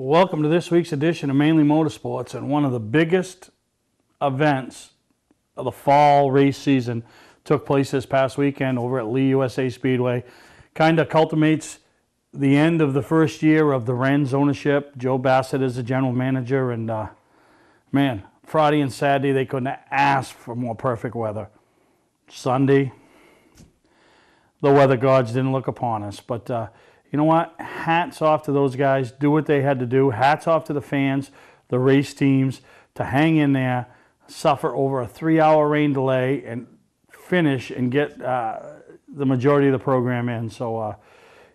Welcome to this week's edition of Mainly Motorsports, and one of the biggest events of the fall race season took place this past weekend over at Lee USA Speedway. Kind of culminates the end of the first year of the Wren's ownership. Joe Bassett is the general manager, and man, Friday and Saturday they couldn't ask for more perfect weather. Sunday, the weather gods didn't look upon us, but you know what? Hats off to those guys. Do what they had to do. Hats off to the fans, the race teams, to hang in there, suffer over a 3-hour rain delay, and finish and get the majority of the program in. So,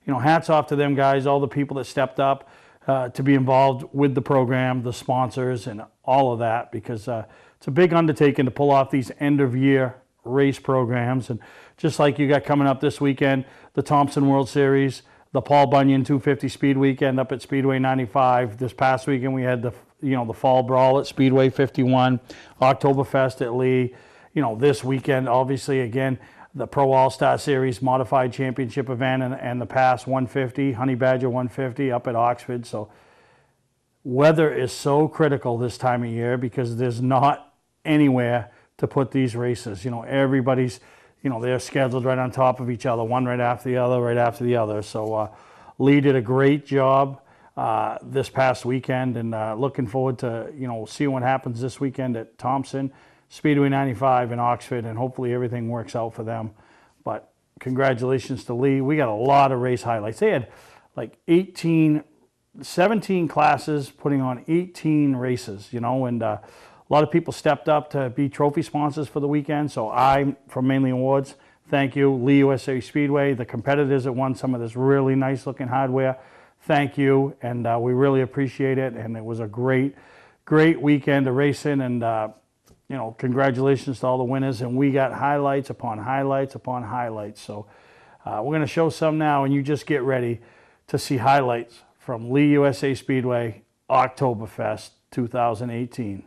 you know, hats off to them guys, all the people that stepped up to be involved with the program, the sponsors, and all of that, because it's a big undertaking to pull off these end-of-year race programs. And just like you got coming up this weekend, the Thompson World Series, the Paul Bunyan 250 Speed Weekend up at Speedway 95. This past weekend we had the Fall Brawl at Speedway 51, Oktoberfest at Lee. You know, this weekend, obviously, again, the Pro All-Star Series Modified Championship event and the Pass 150, Honey Badger 150 up at Oxford. So weather is so critical this time of year because there's not anywhere to put these races. You know, everybody's, they're scheduled right on top of each other, one right after the other, right after the other. So Lee did a great job this past weekend, and looking forward to, seeing what happens this weekend at Thompson, Speedway 95 in Oxford, and hopefully everything works out for them. But congratulations to Lee. We got a lot of race highlights. They had like 17 classes putting on 18 races, and a lot of people stepped up to be trophy sponsors for the weekend. So I, from Mainely Awards, thank you. Lee USA Speedway, the competitors that won some of this really nice looking hardware, thank you. And we really appreciate it. And it was a great weekend of racing. And, congratulations to all the winners. And we got highlights upon highlights upon highlights. So we're going to show some now, and you just get ready to see highlights from Lee USA Speedway Oktoberfest 2018.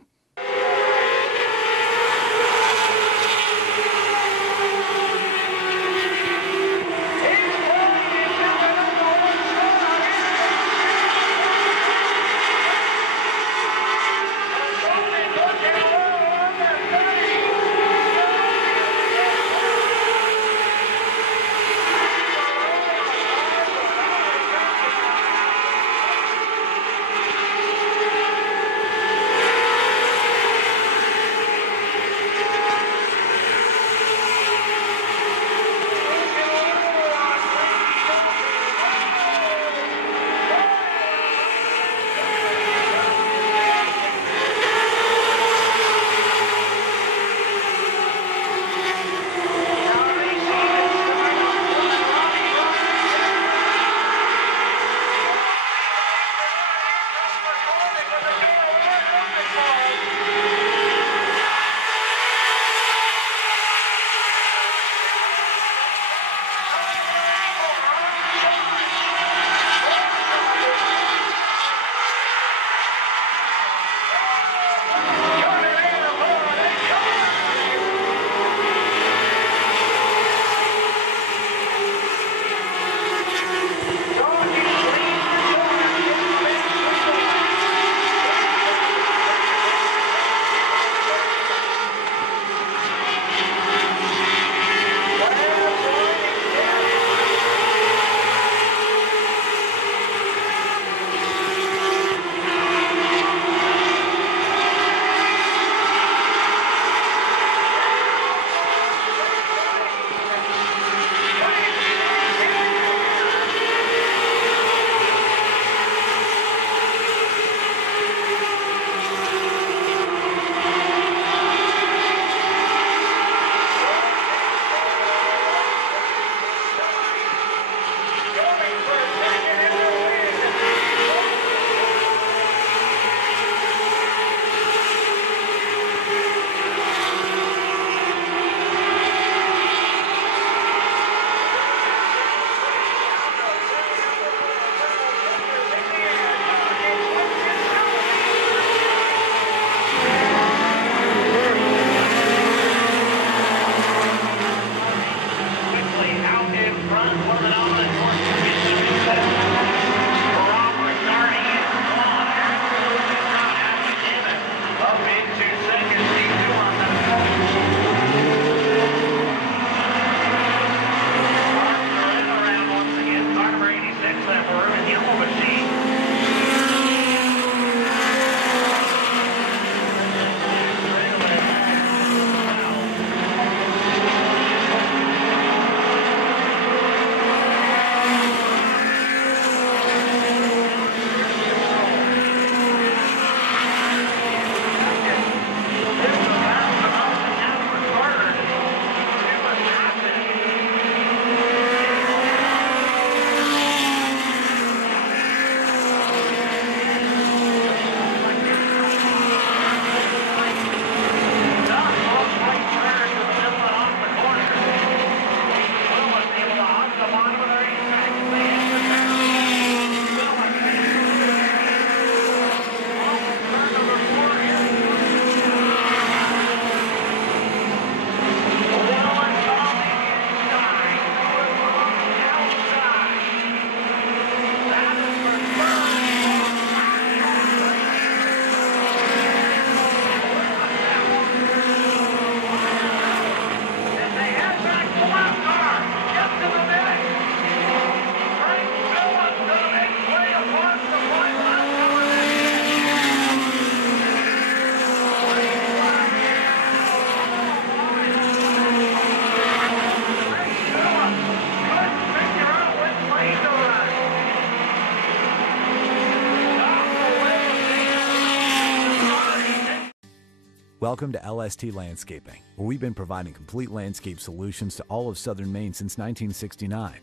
Welcome to LST Landscaping, where we've been providing complete landscape solutions to all of southern Maine since 1969.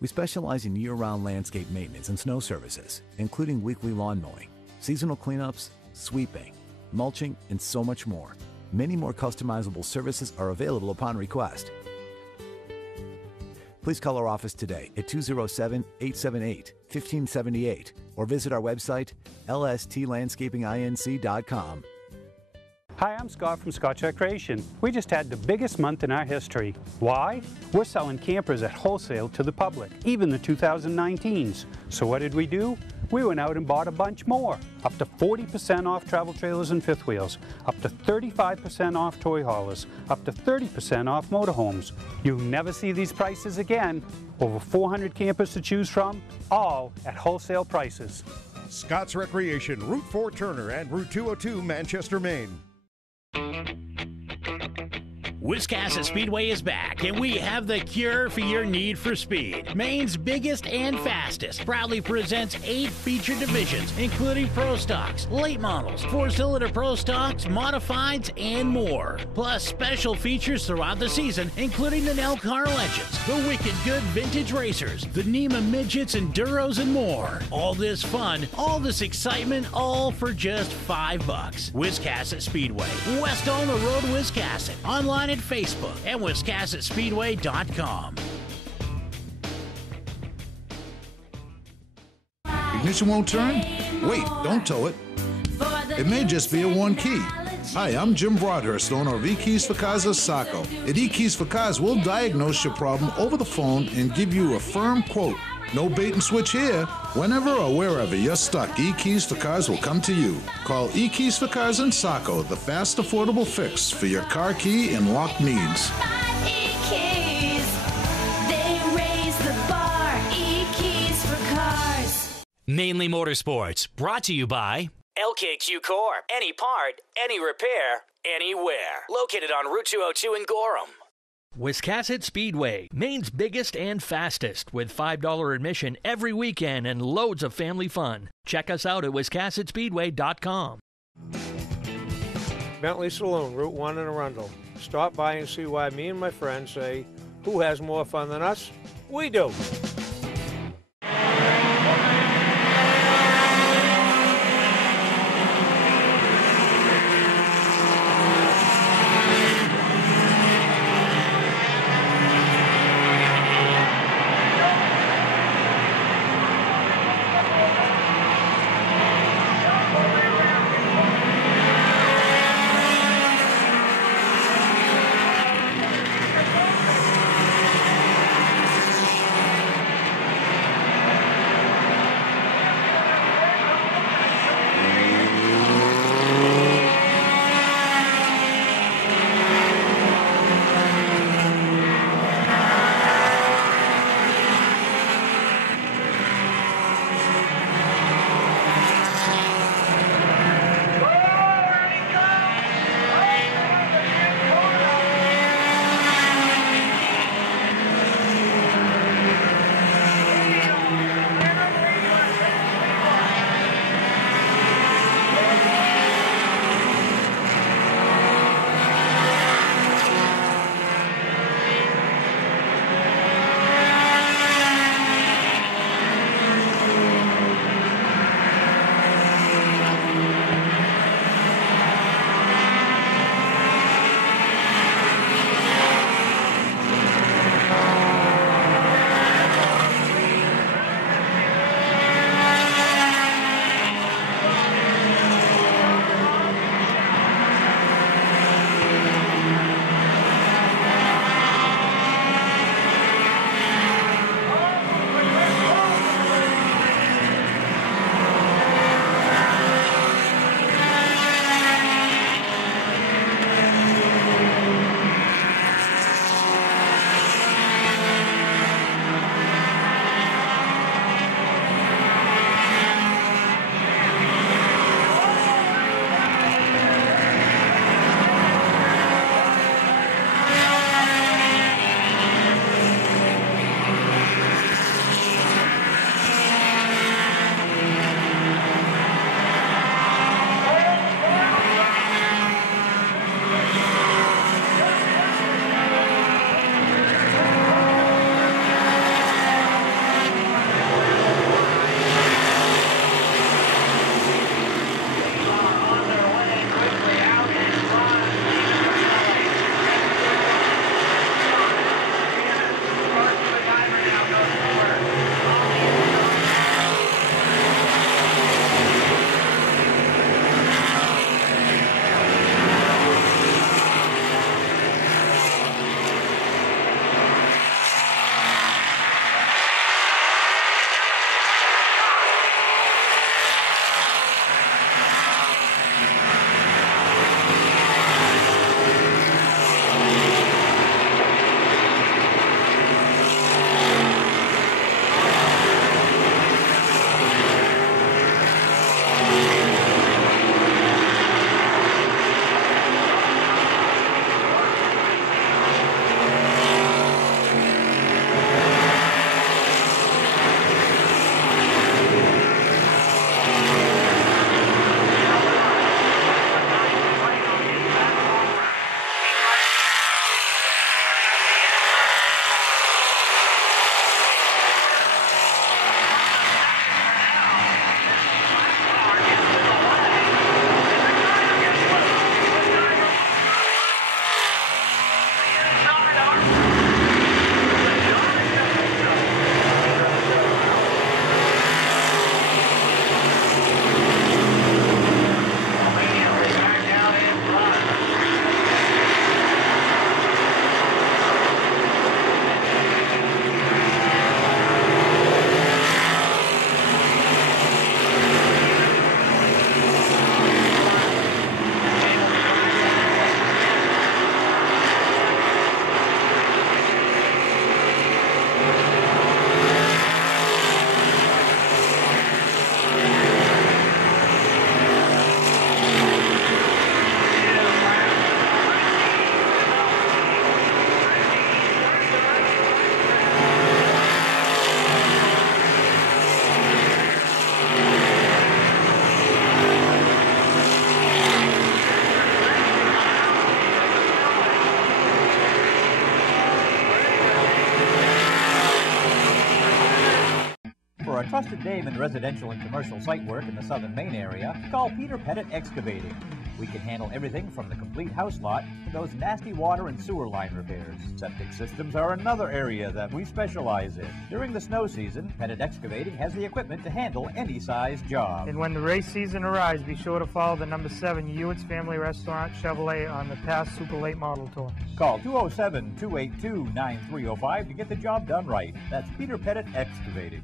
We specialize in year-round landscape maintenance and snow services, including weekly lawn mowing, seasonal cleanups, sweeping, mulching, and so much more. Many more customizable services are available upon request. Please call our office today at 207-878-1578 or visit our website, lstlandscapinginc.com. Hi, I'm Scott from Scott's Recreation. We just had the biggest month in our history. Why? We're selling campers at wholesale to the public, even the 2019s. So what did we do? We went out and bought a bunch more. Up to 40% off travel trailers and fifth wheels, up to 35% off toy haulers, up to 30% off motorhomes. You'll never see these prices again. Over 400 campers to choose from, all at wholesale prices. Scott's Recreation, Route 4 Turner and Route 202 Manchester, Maine. Wiscasset Speedway is back, and we have the cure for your need for speed. Maine's biggest and fastest proudly presents 8 featured divisions, including Pro Stocks, late models, 4-cylinder Pro Stocks, modifieds, and more. Plus special features throughout the season, including the Nell Car Legends, the Wicked Good Vintage Racers, the NEMA Midgets, Enduros, and more. All this fun, all this excitement, all for just $5. Wiscasset Speedway, west on the road, Wiscasset. Online at Facebook and WiscassetSpeedway.com. Ignition won't turn? Wait, don't tow it. It may just be a one key. Hi, I'm Jim Broadhurst, owner of eKeys for Cars of Saco. At eKeys for Cars, we'll diagnose your problem over the phone and give you a firm quote. No bait and switch here. Whenever or wherever you're stuck, eKeys for Cars will come to you. Call eKeys for Cars in Saco, the fast, affordable fix for your car key and lock needs. Mainely Motorsports, brought to you by LKQ Core. Any part, any repair, anywhere. Located on Route 202 in Gorham. Wiscasset Speedway, Maine's biggest and fastest, with $5 admission every weekend and loads of family fun. Check us out at WiscassetSpeedway.com. Bentley Saloon, Route 1 in Arundel. Stop by and see why me and my friends say, who has more fun than us? We do. trusted name in residential and commercial site work in the southern Maine area, call Peter Pettit Excavating. We can handle everything from the complete house lot to those nasty water and sewer line repairs. Septic systems are another area that we specialize in. During the snow season, Pettit Excavating has the equipment to handle any size job. And when the race season arrives, be sure to follow the number 7 Hewitt's Family Restaurant Chevrolet on the past Super Late Model Tour. Call 207-282-9305 to get the job done right. That's Peter Pettit Excavating.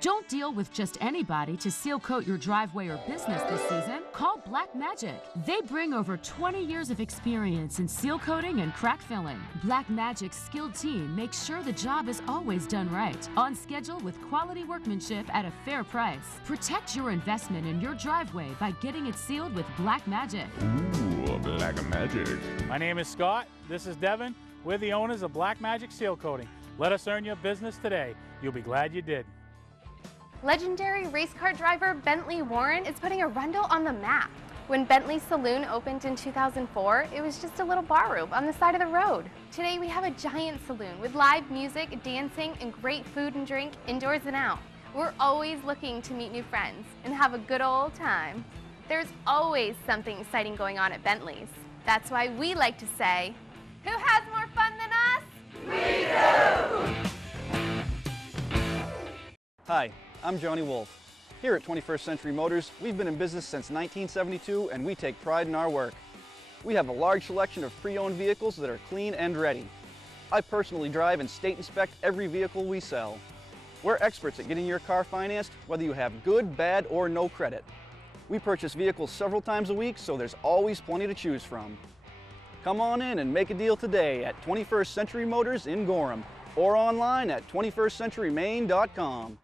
Don't deal with just anybody to seal coat your driveway or business this season. Call Black Magic. They bring over 20 years of experience in seal coating and crack filling. Black Magic's skilled team makes sure the job is always done right, on schedule with quality workmanship at a fair price. Protect your investment in your driveway by getting it sealed with Black Magic. Ooh, Black Magic. My name is Scott. This is Devin. We're the owners of Black Magic Seal Coating. Let us earn your business today. You'll be glad you did. Legendary race car driver Bentley Warren is putting Arundel on the map. When Bentley's Saloon opened in 2004, it was just a little bar room on the side of the road. Today we have a giant saloon with live music, dancing, and great food and drink indoors and out. We're always looking to meet new friends and have a good old time. There's always something exciting going on at Bentley's. That's why we like to say, who has more fun than us? We do! Hi, I'm Johnny Wolf. Here at 21st Century Motors, we've been in business since 1972 and we take pride in our work. We have a large selection of pre-owned vehicles that are clean and ready. I personally drive and state inspect every vehicle we sell. We're experts at getting your car financed, whether you have good, bad, or no credit. We purchase vehicles several times a week, so there's always plenty to choose from. Come on in and make a deal today at 21st Century Motors in Gorham or online at 21stcenturymaine.com.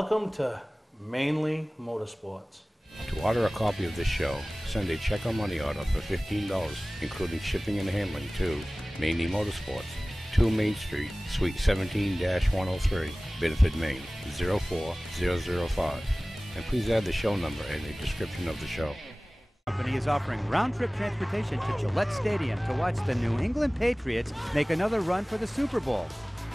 Welcome to Mainely Motorsports. To order a copy of this show, send a check or money order for $15, including shipping and handling to Mainely Motorsports, 2 Main Street, Suite 17-103, Biddeford, Maine, 04005. And please add the show number in the description of the show. Company is offering round-trip transportation to Gillette Stadium to watch the New England Patriots make another run for the Super Bowl.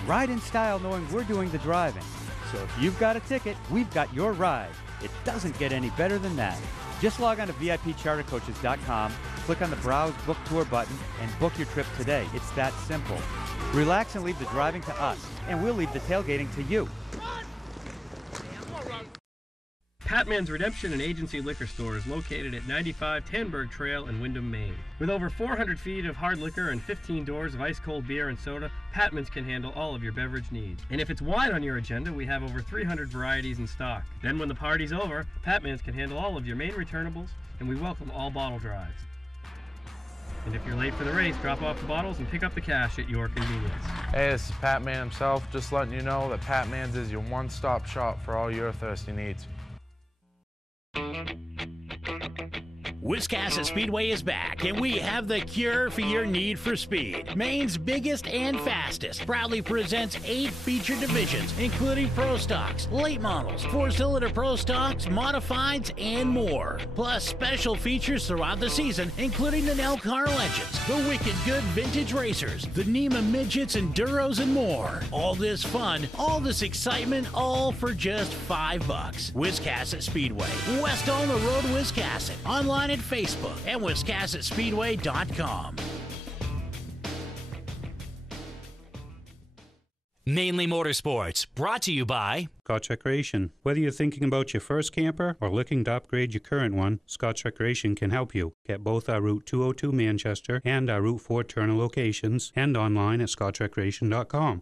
Ride in style knowing we're doing the driving. So if you've got a ticket, we've got your ride. It doesn't get any better than that. Just log on to VIPchartercoaches.com, click on the Browse Book Tour button, and book your trip today. It's that simple. Relax and leave the driving to us, and we'll leave the tailgating to you. Patman's Redemption and Agency Liquor Store is located at 95 Tanberg Trail in Windham, Maine. With over 400 feet of hard liquor and 15 doors of ice-cold beer and soda, Patman's can handle all of your beverage needs. And if it's wine on your agenda, we have over 300 varieties in stock. Then when the party's over, Patman's can handle all of your Maine returnables, and we welcome all bottle drives. And if you're late for the race, drop off the bottles and pick up the cash at your convenience. Hey, this is Pat Man himself, just letting you know that Pat Man's is your one-stop shop for all your thirsty needs. Wiscasset Speedway is back, and we have the cure for your need for speed. Maine's biggest and fastest proudly presents 8 featured divisions, including Pro Stocks, late models, 4-cylinder Pro Stocks, modifieds, and more. Plus special features throughout the season, including the Nell Car Legends, the Wicked Good Vintage Racers, the NEMA Midgets, Enduros, and more. All this fun, all this excitement, all for just $5. Wiscasset Speedway, west on the road, Wiscasset. Online at Facebook and WiscassetSpeedway.com. Mainly Motorsports, brought to you by Scotch Recreation. Whether you're thinking about your first camper or looking to upgrade your current one, Scotch Recreation can help you. Get both our Route 202 Manchester and our Route 4 Turner locations and online at ScotchRecreation.com.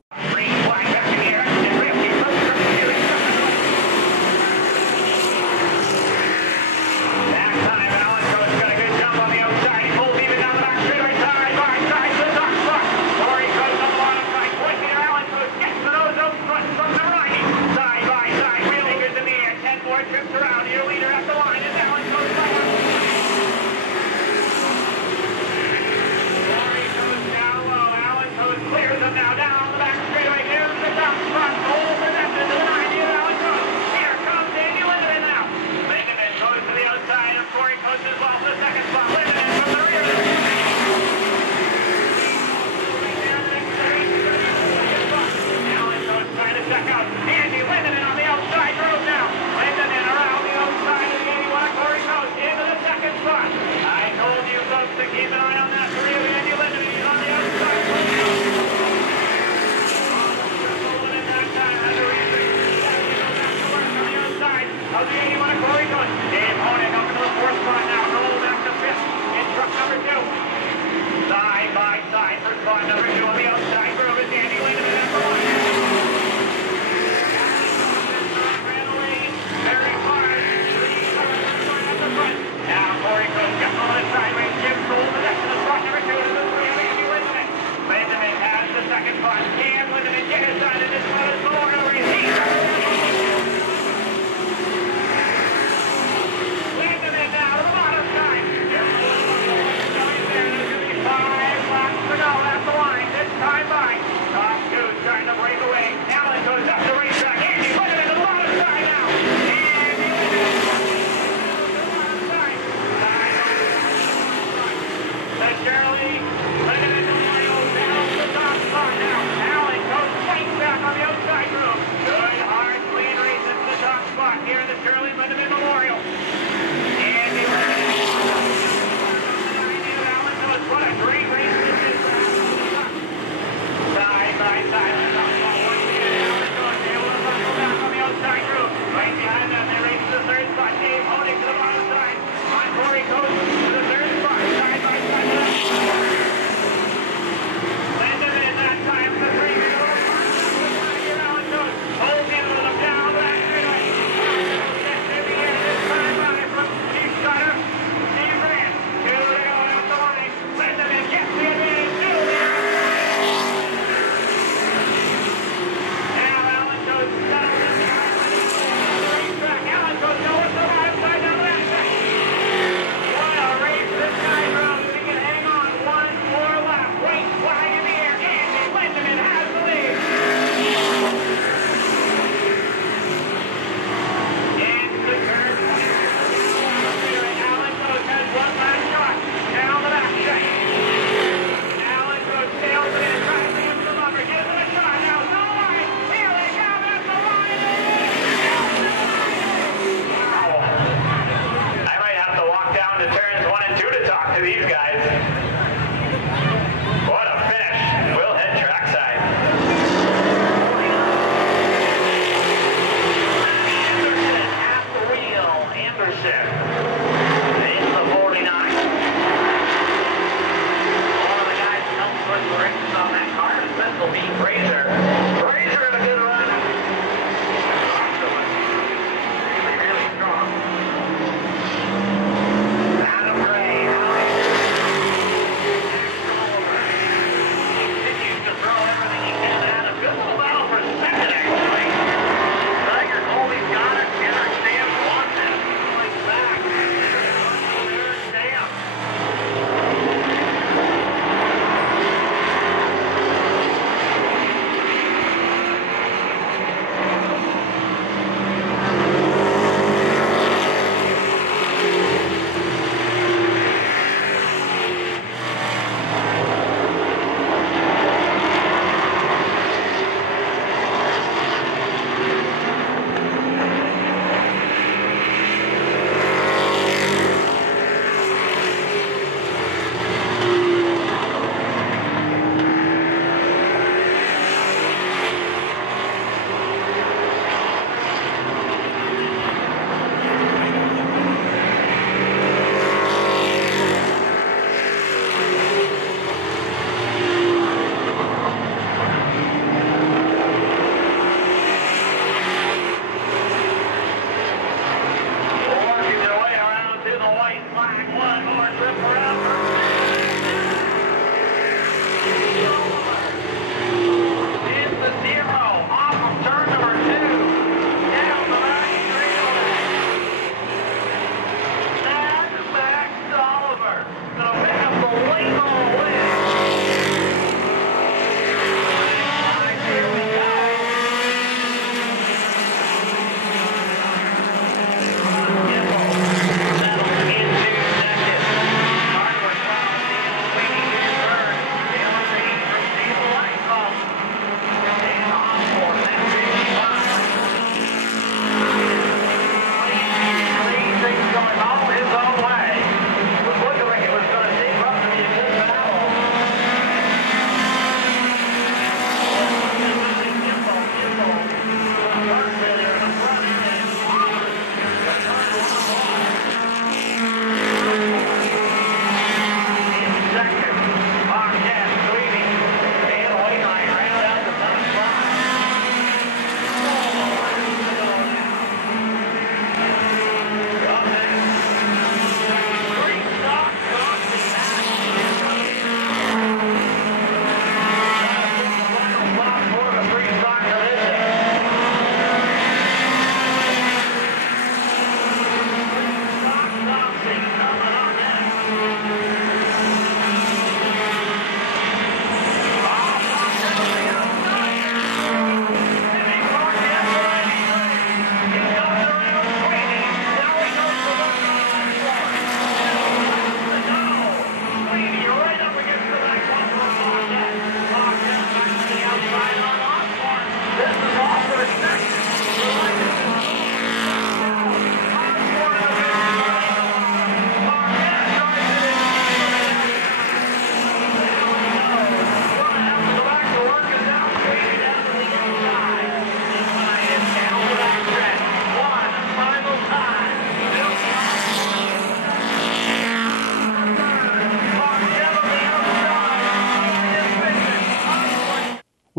Clears them now down the back straightaway. Here's the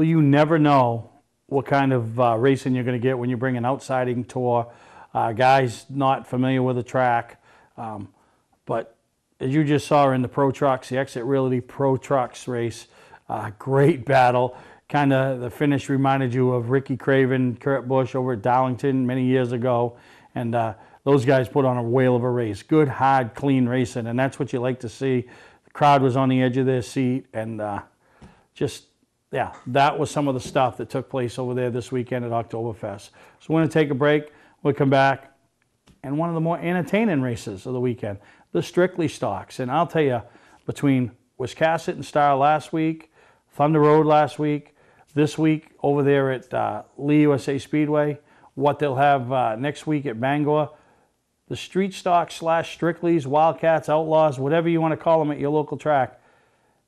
Well, you never know what kind of racing you're going to get when you bring an outsiding tour, guys not familiar with the track. But as you just saw in the Pro Trucks, the Exit Realty Pro Trucks race, great battle. Kind of the finish reminded you of Ricky Craven, Kurt Busch over at Darlington many years ago. And those guys put on a whale of a race. Good, hard, clean racing, and that's what you like to see. The crowd was on the edge of their seat, and yeah, that was some of the stuff that took place over there this weekend at Oktoberfest. So we're going to take a break. We'll come back, and one of the more entertaining races of the weekend, the Strictly Stocks. And I'll tell you, between Wiscasset and Star last week, Thunder Road last week, this week over there at Lee USA Speedway, what they'll have next week at Bangor, the Street Stocks / Strictly's, Wildcats, Outlaws, whatever you want to call them at your local track,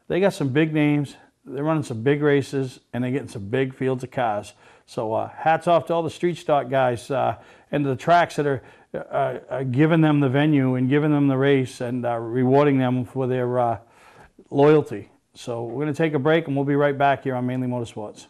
they got some big names. They're running some big races, and they're getting some big fields of cars. So hats off to all the Street Stock guys and the tracks that are giving them the venue and giving them the race and rewarding them for their loyalty. So we're going to take a break, and we'll be right back here on Mainly Motorsports.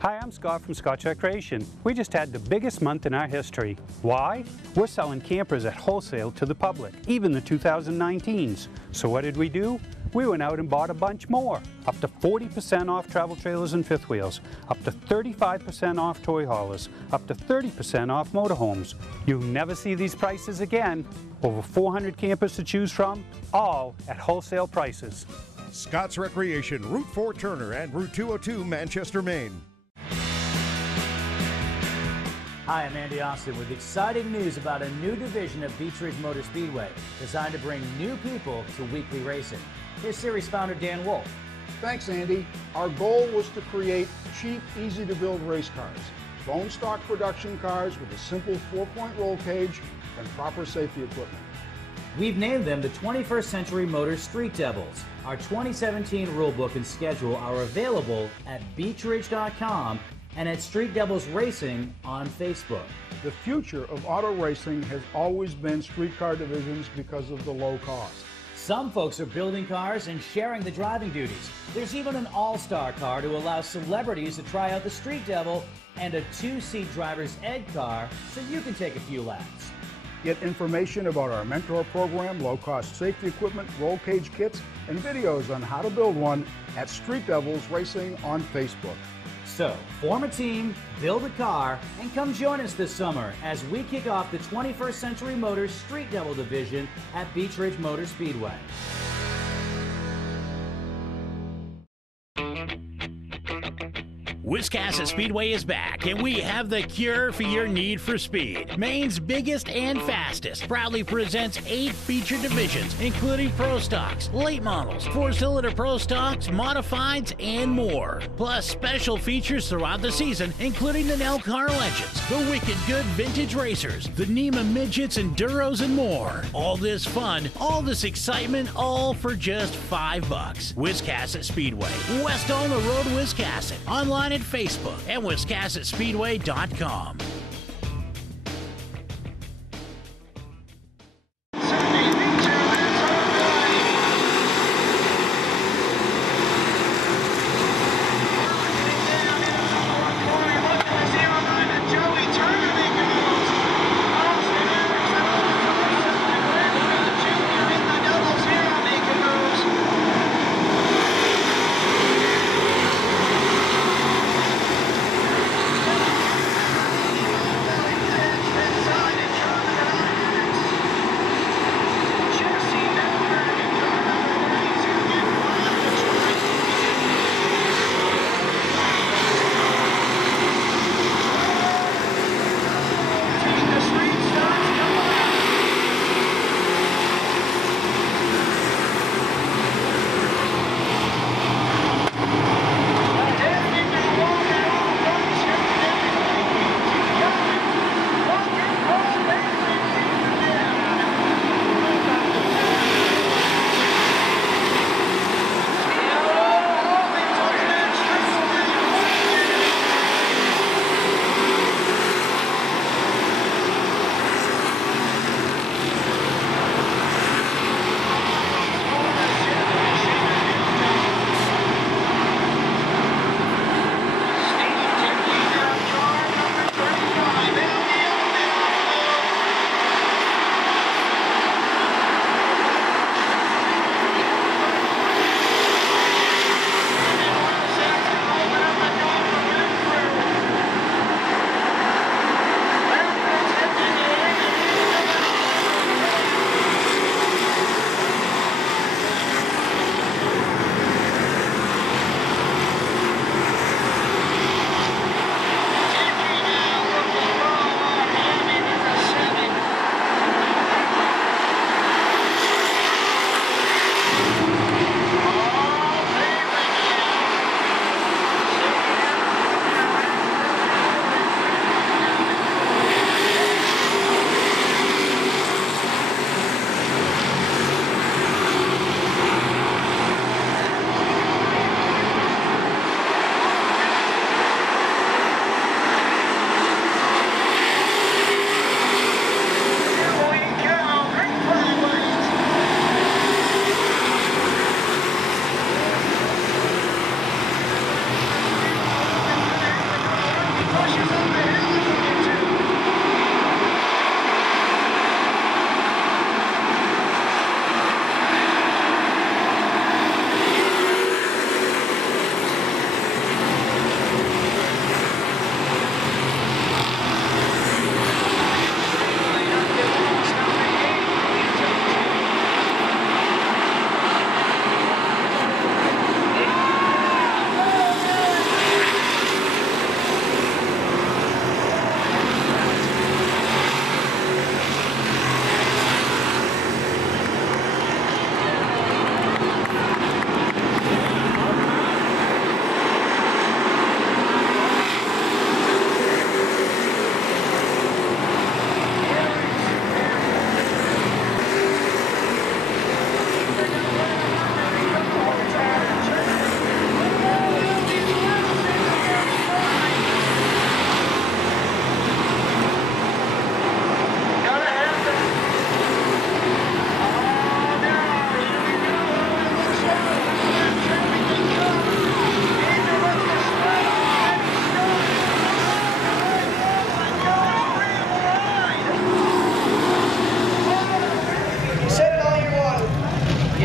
Hi, I'm Scott from Scott Recreation. We just had the biggest month in our history. Why? We're selling campers at wholesale to the public, even the 2019s. So what did we do? We went out and bought a bunch more. Up to 40% off travel trailers and fifth wheels, up to 35% off toy haulers, up to 30% off motorhomes. You'll never see these prices again. Over 400 campers to choose from, all at wholesale prices. Scott's Recreation, Route 4 Turner and Route 202 Manchester, Maine. Hi, I'm Andy Austin with exciting news about a new division of Beech Ridge Motor Speedway designed to bring new people to weekly racing. Here's series founder Dan Wolf. Thanks, Andy. Our goal was to create cheap, easy-to-build race cars. Bone stock production cars with a simple 4-point roll cage and proper safety equipment. We've named them the 21st Century Motors Street Devils. Our 2017 rulebook and schedule are available at beechridge.com and at Street Devils Racing on Facebook. The future of auto racing has always been streetcar divisions because of the low cost. Some folks are building cars and sharing the driving duties. There's even an all-star car to allow celebrities to try out the Street Devil and a 2-seat driver's ed car so you can take a few laps. Get information about our mentor program, low-cost safety equipment, roll cage kits, and videos on how to build one at Street Devils Racing on Facebook. So, form a team, build a car, and come join us this summer as we kick off the 21st Century Motors Street Devil Division at Beech Ridge Motor Speedway. Wiscasset Speedway is back, and we have the cure for your need for speed. Maine's biggest and fastest proudly presents 8 feature divisions, including Pro Stocks, late models, 4-cylinder Pro Stocks, modifieds, and more. Plus special features throughout the season, including the Nelcar Legends, the Wicked Good Vintage Racers, the Nema Midgets, Enduros, and more. All this fun, all this excitement, all for just $5. Wiscasset Speedway, west on the road, Wiscasset. Online at Facebook and WiscassetSpeedway.com.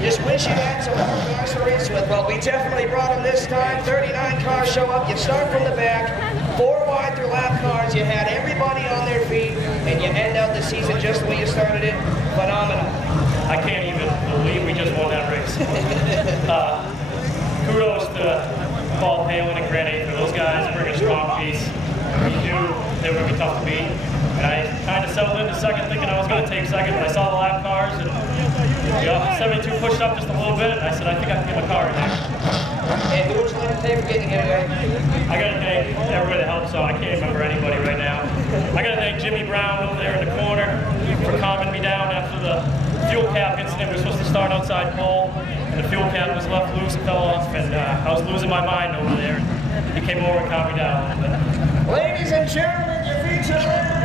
Just wish you had some more cars to race with. Well, we definitely brought them this time. 39 cars show up. You start from the back, 4 wide through lap cars. You had everybody on their feet, and you end out the season just the way you started it. Phenomenal. I can't even believe we just won that race. Kudos to Paul Palin and Grant Aether. Those guys bring a strong piece. We knew they were going to be tough to beat. And I kind of settled into second thinking I was going to take second, but I saw the lap cars, and 72 pushed up just a little bit, and I said, I think I can get my car in there. And who would you like to thank for getting it away? I got to thank everybody that helped, so I can't remember anybody right now. I got to thank Jimmy Brown over there in the corner for calming me down after the fuel cap incident. We were supposed to start outside pole, and the fuel cap was left loose and fell off, and I was losing my mind over there. He came over and calmed me down a little bit. Ladies and gentlemen, your feature last.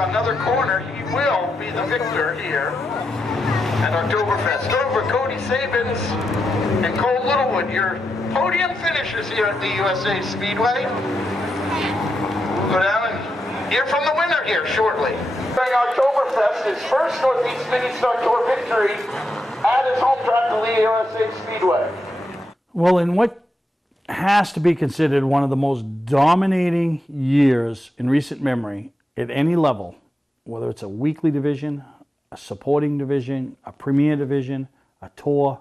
Another corner, he will be the victor here at Oktoberfest. Over Cody Sabins and Cole Littlewood, your podium finishers here at the USA Speedway. We'll go down and hear from the winner here shortly. During Oktoberfest, his first Northeast Mini Star Tour victory at his home track, the Lee USA Speedway. Well, in what has to be considered one of the most dominating years in recent memory at any level, whether it's a weekly division, a supporting division, a premier division, a tour,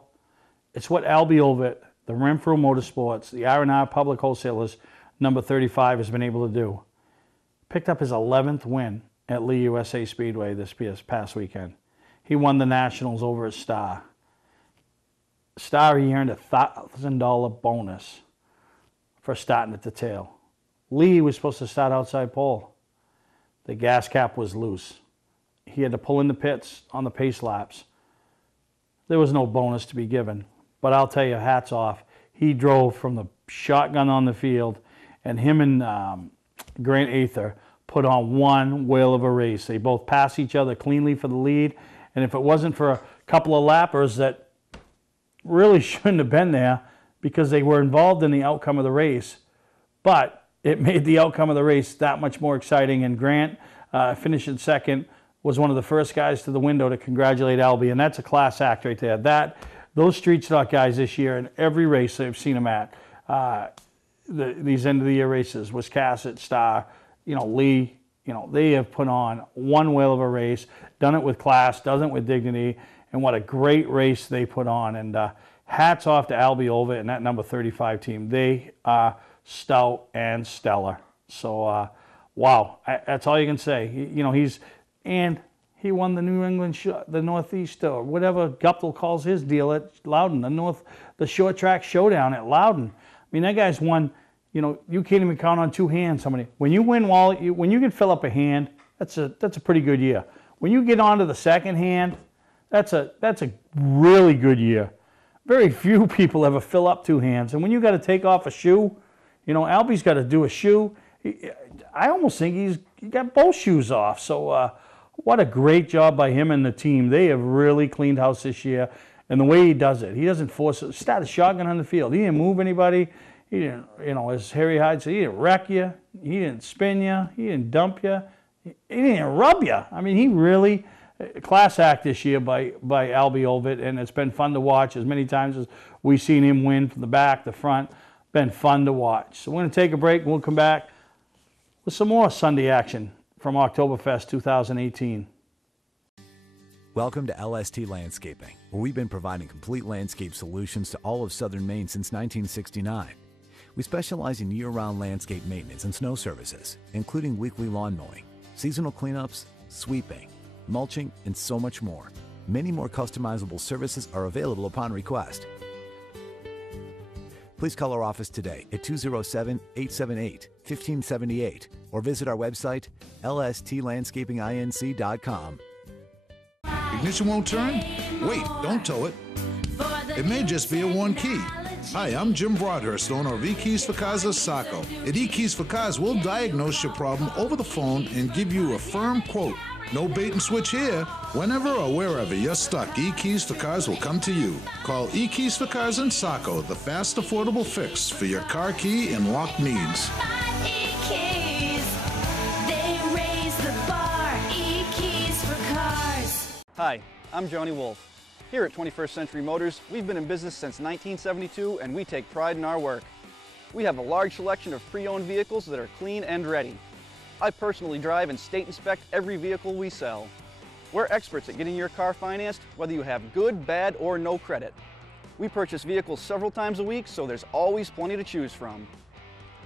it's what Albie Ovett, the Renfrew Motorsports, the R&R Public Wholesalers, number 35, has been able to do. Picked up his 11th win at Lee USA Speedway this past weekend. He won the Nationals over at Star. Star, he earned a $1,000 bonus for starting at the tail. Lee was supposed to start outside pole. The gas cap was loose. He had to pull in the pits on the pace laps. There was no bonus to be given. But I'll tell you, hats off. He drove from the shotgun on the field, and him and Grant Aether put on one whale of a race. They both passed each other cleanly for the lead, and if it wasn't for a couple of lappers that really shouldn't have been there because they were involved in the outcome of the race, but it made the outcome of the race that much more exciting, and Grant, finishing second, was one of the first guys to the window to congratulate Albie, and that's a class act right there. Those street stock guys this year, in every race I've seen them at, these end-of-the-year races, Wiscasset, Star, Lee, they have put on one whale of a race, done it with class, done it with dignity, and what a great race they put on. And hats off to Albie Ovett and that number 35 team. They are stout and stellar. So, wow, that's all you can say. He won the New England, the Northeast, or whatever Guptill calls his deal at Loudon, the short track showdown at Loudon. I mean, that guy's won. You can't even count on two hands. When you win, when you can fill up a hand, that's a pretty good year. When you get onto the second hand, that's a really good year. Very few people ever fill up two hands, and when you got to take off a shoe You know, Albie's got to do a shoe. I almost think he got both shoes off. So what a great job by him and the team. They have really cleaned house this year. And the way he does it, he doesn't force it. Start a shotgun on the field. He didn't move anybody. He didn't, you know, as Harry Hyde said, he didn't wreck you. He didn't spin you. He didn't dump you. He didn't even rub you. I mean, he really, class act this year by Albie Ovid, and it's been fun to watch as many times as we've seen him win from the back, the front. Been fun to watch. So we're going to take a break, and we'll come back with some more Sunday action from Oktoberfest 2018. Welcome to LST Landscaping, where we've been providing complete landscape solutions to all of southern Maine since 1969. We specialize in year-round landscape maintenance and snow services, including weekly lawn mowing, seasonal cleanups, sweeping, mulching, and so much more. Many more customizable services are available upon request. Please call our office today at 207-878-1578 or visit our website, lstlandscapinginc.com. Ignition won't turn? Wait, don't tow it. It may just be a one key. Hi, I'm Jim Broadhurst, owner of eKeys for Cars of Saco. At eKeys for Cars, we'll diagnose your problem over the phone and give you a firm quote. No bait and switch here. Whenever or wherever you're stuck, eKeys for Cars will come to you. Call eKeys for Cars in Saco, the fast, affordable fix for your car key and lock needs. Hi, I'm Johnny Wolf. Here at 21st Century Motors, we've been in business since 1972 and we take pride in our work. We have a large selection of pre-owned vehicles that are clean and ready. I personally drive and state inspect every vehicle we sell. We're experts at getting your car financed, whether you have good, bad, or no credit. We purchase vehicles several times a week, so there's always plenty to choose from.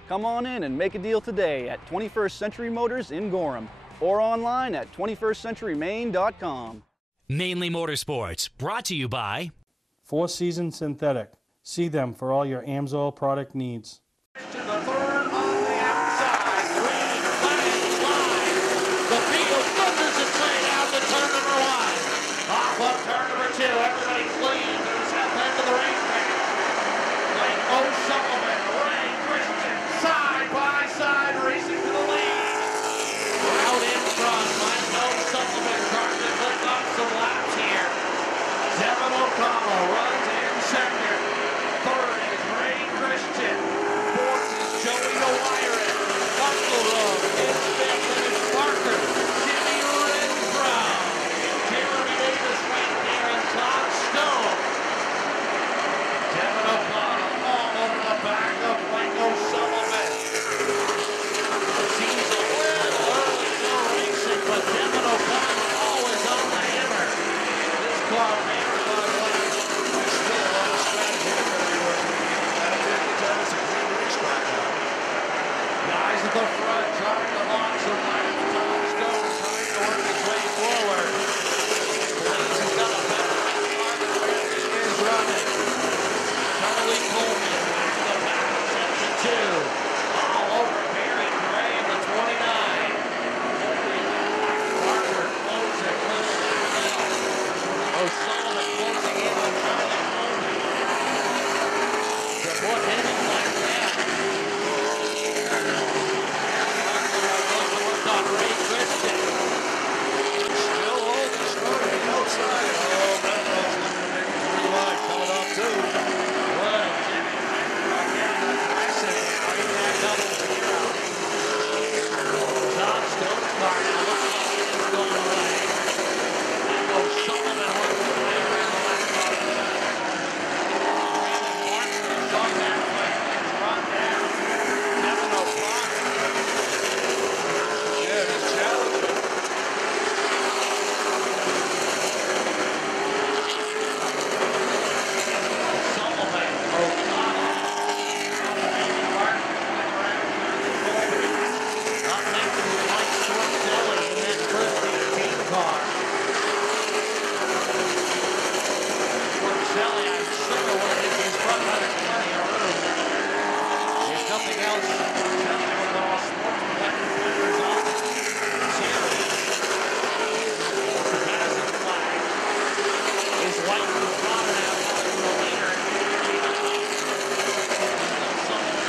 Come on in and make a deal today at 21st Century Motors in Gorham or online at 21stcenturymaine.com. Mainly Motorsports, brought to you by Four Seasons Synthetic. See them for all your AMSOIL product needs.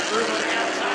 Through the outside.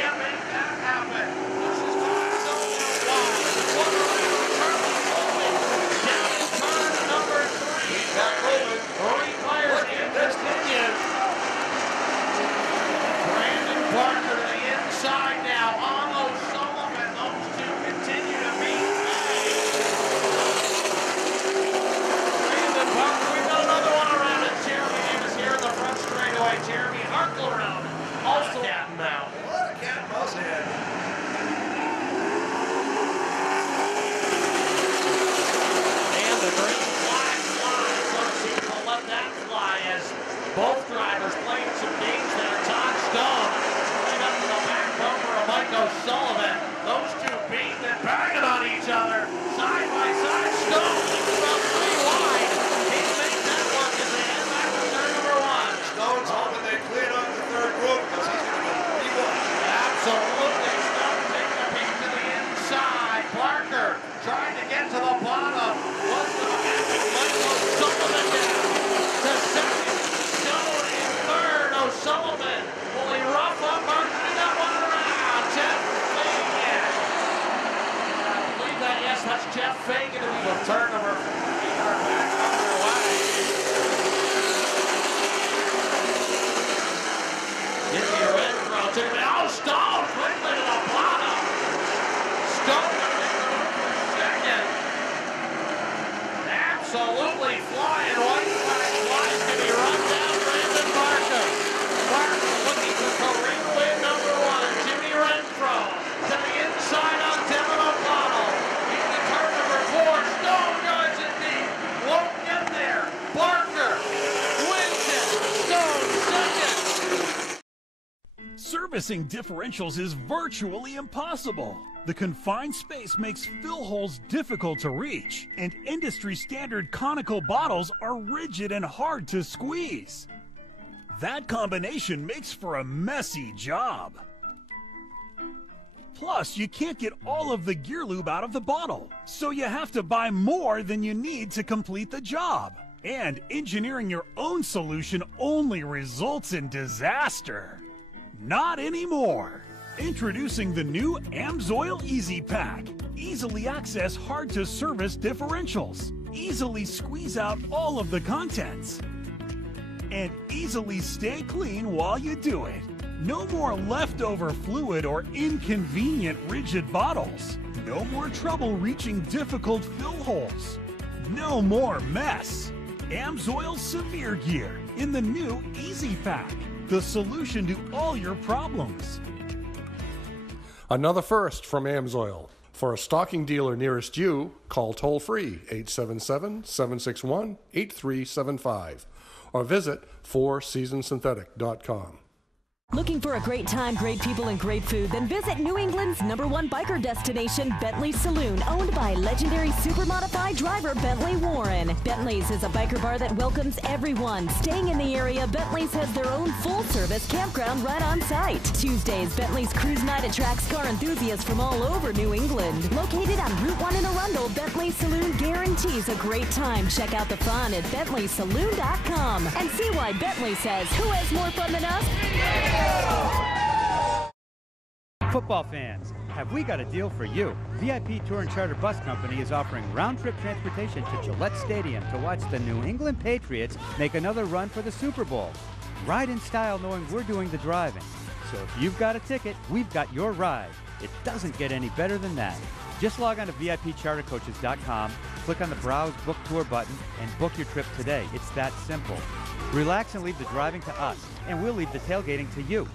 can't make that happen. This is going so wide. One around, Charlie moving. Down in turn number 3. He's back moving. 3 tires in this Indian. Brandon Parker to the inside now. On O'Sullivan. Those two continue to meet. Brandon Parker, we've got another one around it. Jeremy Davis here in the front straightaway. Jeremy Harkle around it. Also cat and mouse. What a cat and mouse head. And the green flag flies. Some people let that fly as both drivers playing some games there. Todd Stone right up to the back bumper of Mike O'Sullivan. Those two beating and banging on each other. Side by side. Stone about 3 wide. He makes that work as they head back to turn number 1. Stone's hoping they cleared up the third group because he's going to go pretty wide. Absolutely. Stone taking a peek to the inside. Parker trying to get to the bottom. What's the magic? Mike O'Sullivan down to second. Stone in third. O'Sullivan. Will he rough up Parker? He got one around. Jeff Fagan. I believe that, yes, that's Jeff Fagan with turn number 4. Back underway. Get your red throw to me. Oh, Stone quickly to the bottom. Stone to make the move for second. Absolutely flying. White flag flies. Can he run down Brandon Parker? Parker looking for career win number 1. Jimmy Renfro to the inside on Devin O'Connell. Into turn number 4. Stone does indeed. Won't get there. Parker wins it. Stone second. Servicing differentials is virtually impossible. The confined space makes fill holes difficult to reach, and industry-standard conical bottles are rigid and hard to squeeze. That combination makes for a messy job. Plus, you can't get all of the gear lube out of the bottle, so you have to buy more than you need to complete the job. And engineering your own solution only results in disaster. Not anymore. Introducing the new AMSOIL Easy Pack. Easily access hard-to-service differentials. Easily squeeze out all of the contents. And easily stay clean while you do it. No more leftover fluid or inconvenient rigid bottles. No more trouble reaching difficult fill holes. No more mess. AMSOIL Severe Gear in the new Easy Pack. The solution to all your problems. Another first from AMSOIL. For a stocking dealer nearest you, call toll-free 877-761-8375 or visit fourseasonsynthetic.com. Looking for a great time, great people, and great food? Then visit New England's #1 biker destination, Bentley Saloon, owned by legendary super-modified driver Bentley Warren. Bentley's is a biker bar that welcomes everyone. Staying in the area, Bentley's has their own full-service campground right on site. Tuesdays, Bentley's Cruise Night attracts car enthusiasts from all over New England. Located on Route 1 in Arundel, Bentley Saloon guarantees a great time. Check out the fun at BentleySaloon.com and see why Bentley says, who has more fun than us? Football fans, have we got a deal for you? VIP Tour and Charter Bus Company is offering round-trip transportation to Gillette Stadium to watch the New England Patriots make another run for the Super Bowl. Ride in style knowing we're doing the driving. So if you've got a ticket, we've got your ride. It doesn't get any better than that. Just log on to VIPChartercoaches.com, click on the Browse Book Tour button, and book your trip today. It's that simple. Relax and leave the driving to us, and we'll leave the tailgating to you.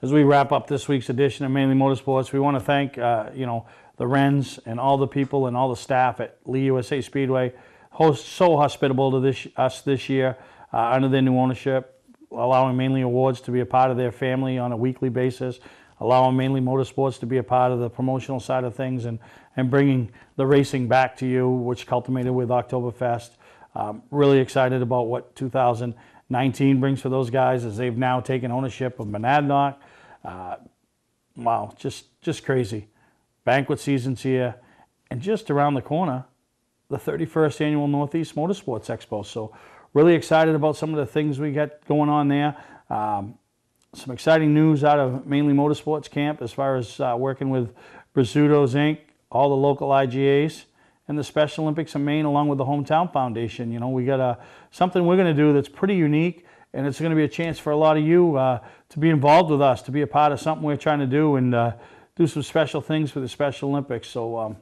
As we wrap up this week's edition of Mainly Motorsports, we want to thank the Wrens and all the people and all the staff at Lee USA Speedway. So hospitable to us this year under their new ownership, allowing Mainly Awards to be a part of their family on a weekly basis, allowing Mainly Motorsports to be a part of the promotional side of things, and bringing the racing back to you, which culminated with Oktoberfest. Really excited about what 2019 brings for those guys as they've now taken ownership of Monadnock. Wow, just crazy. Banquet season's here, and just around the corner, the 31st annual Northeast Motorsports Expo. So really excited about some of the things we got going on there. some exciting news out of Mainely Motorsports camp as far as working with Brazzuto's Inc., all the local IGAs, and the Special Olympics of Maine, along with the Hometown Foundation. You know, we got something we're going to do that's pretty unique, and it's going to be a chance for a lot of you to be involved with us, to be a part of something we're trying to do, and do some special things for the Special Olympics. So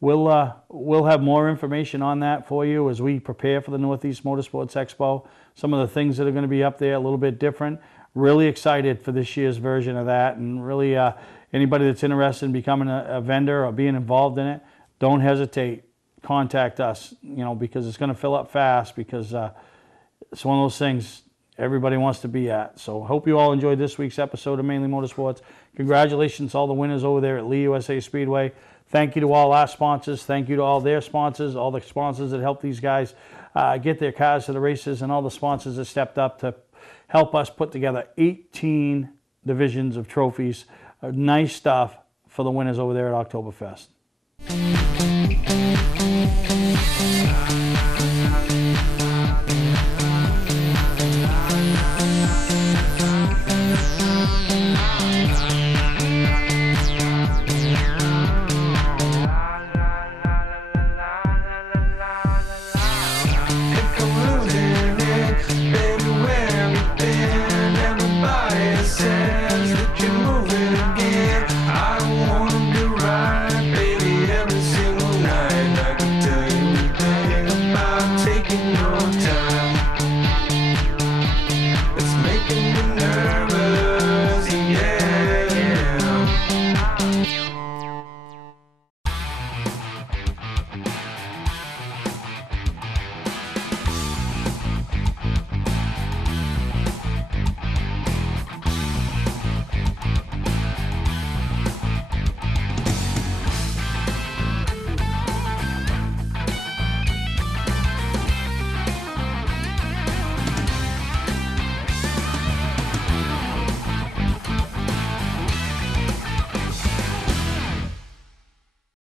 we'll have more information on that for you as we prepare for the Northeast Motorsports Expo. Some of the things that are going to be up there a little bit different. Really excited for this year's version of that, and really anybody that's interested in becoming a vendor or being involved in it, don't hesitate. Contact us, you know, because it's going to fill up fast, because it's one of those things everybody wants to be at. So hope you all enjoyed this week's episode of Mainly Motorsports. Congratulations to all the winners over there at Lee USA Speedway. Thank you to all our sponsors. Thank you to all their sponsors, all the sponsors that help these guys get their cars to the races, and all the sponsors that stepped up to help us put together 18 divisions of trophies. Nice stuff for the winners over there at Oktoberfest.